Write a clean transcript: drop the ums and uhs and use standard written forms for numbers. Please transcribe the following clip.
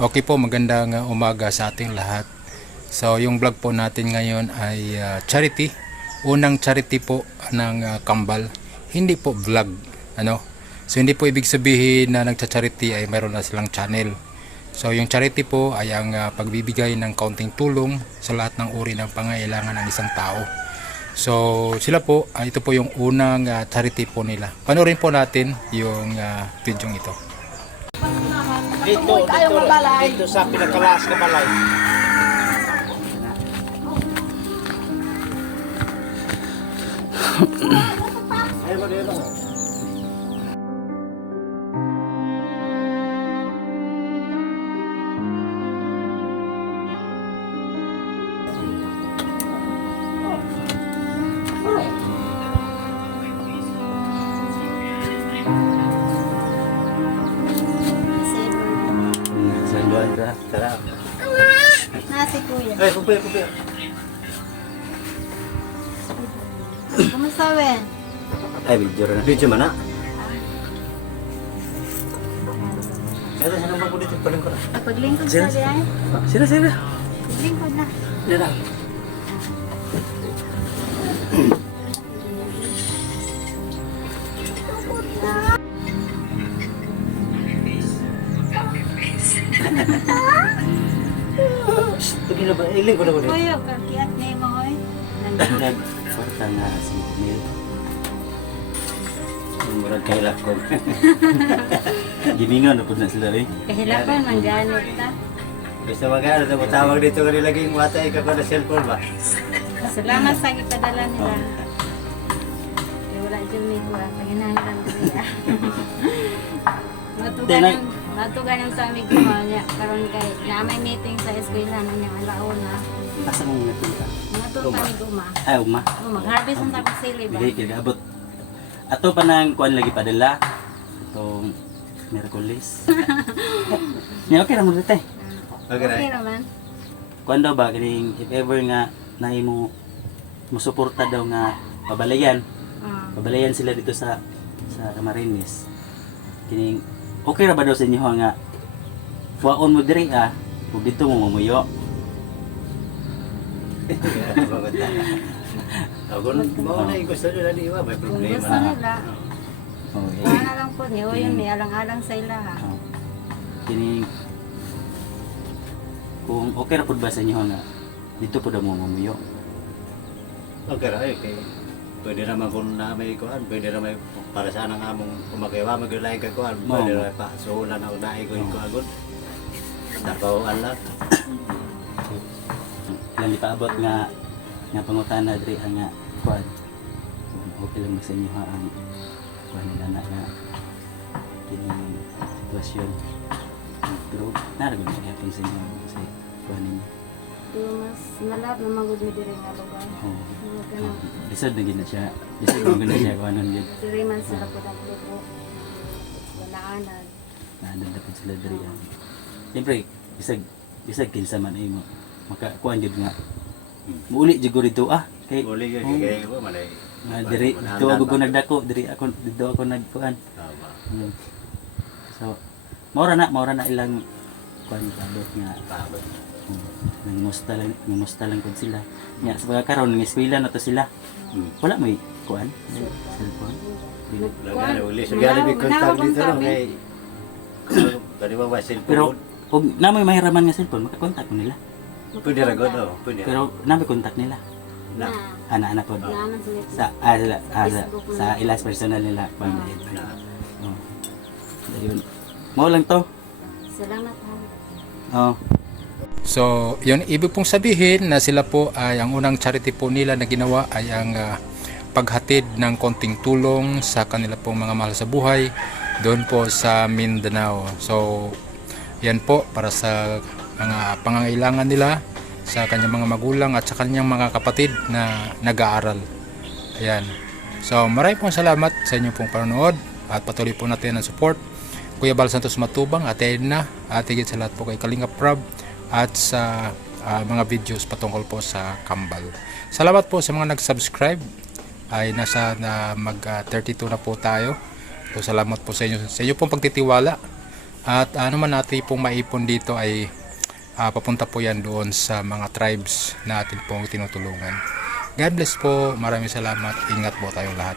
Okay po, magandang umaga sa ating lahat. So, yung vlog po natin ngayon ay charity. Unang charity po ng Kambal. Hindi po vlog, ano? So, hindi po ibig sabihin na nagcha-charity ay mayroon na silang channel. So, yung charity po ay ang pagbibigay ng kaunting tulong sa lahat ng uri ng pangailangan ng isang tao. So, sila po, ito po yung unang charity po nila. Panoorin po natin yung video ito. Dito sa pinakalas na balay. Ay, ba dito? Sarap. Nasi kuya. Ay, kumpir. Kumusta Wen? Ay, video mana? Kaya sana ba ko dito paling ko na? Paglingkod sa diyan. Sila. Paglingkod na. Dira. Tugin na ba? Iling ko na ba dito? Kuya, kakiat ni mo oy. Nagporta nga si Neil. Murag kay lakon. Giningan na po na sila rin. Kahilapan man ganit ta. Basta magana, tawag dito ka nilaging watay ka pa na cellphone ba? Salamat sa ipadala nila. Kaya wala dyan may kuha. Paginahanglan ko niya. Matugan ang sa amig ko niya. Karoon kay na may meeting sa eskwela na niya alauna. Asa mong natunta? Matugan ni Guma. Ay, uma. Mag-harvest ang tapos sili ba? Hindi, kagabot. Ato pa nang kuan lagi padala. Itong Merkulis. Niya, okay naman dito eh. Okay naman. Kuan daw ba, kining if ever nga na mo musuporta daw nga pabalayan. Pabalayan sila dito sa Camarines. Kining okay ra ba daw sa inyo nga fuaon mo diri ug dito mo mamuyo. Agon mo na gusto nila di ba may Kung problema. gusto nila, Oh, wala lang po niyo. Yun, may alang-alang sa ila ha. Kining kung okay ra pud ba sa inyo nga dito pud mo mamuyo. Okay ra kay pwede naman kung na may kuhan, pwede naman para sa nang among kumagawa maglay ka kuhan, pwede ra pa suulan na unay ko ko agad. Nabawaan lang. Lang ipaabot nga pangutana diri nga kuhan. Okay lang sa inyo ha ang kuhan nila na kining sitwasyon. Pero naragon sa yapon sa inyo sa kuhan ninyo. Pero mas malap na magod mi diri nga lugar. Lisod na gina siya. Lisod na gina siya kung anong yun. Diri man sila po ng grupo. Walaanan. Naandun sila diri. Siyempre, bisag kinsa man ay mo. Makakuan yun nga. Muuli siguro dito Kay, Uli ka kaya ko malay. diri, dito ako nagdako. Dito ako nagkuan. So, maura na ilang kuan tabot nga. Nangusta lang kung sila. Nya sa pagkakaroon ng eskwela na to sila. Wala may kuan, cellphone. Lagyan uli sa Jollibee contact dito no kay. Kani ba cellphone? Pero kung namoy mahiraman nga cellphone, makakontak mo nila. Pwede ra gud pwede. Pero namoy kontak nila. Na. Ana po. Naaman sila. Sa ilas personal nila kuan Na. Oh. Ayun. Mo lang to. Salamat ha. Oh. So, yun, ibig pong sabihin na sila po ay ang unang charity po nila na ginawa ay ang paghatid ng konting tulong sa kanila pong mga mahal sa buhay doon po sa Mindanao. So, yan po para sa mga pangangailangan nila sa kanyang mga magulang at sa kanyang mga kapatid na nag-aaral. Ayan. So, maraming pong salamat sa inyong pong panonood at patuloy po natin ang support. Kuya Bal Santos Matubang, Ate Edna, at higit sa lahat po kay Kalinga Prab at sa mga videos patungkol po sa Kambal. Salamat po sa mga nag-subscribe. Ay nasa mag 32 na po tayo. So, salamat po sa inyo pong pagtitiwala At ano man natin pong maipon dito ay papunta po yan doon sa mga tribes na atin pong tinutulungan. God bless po. Maraming salamat. Ingat po tayong lahat.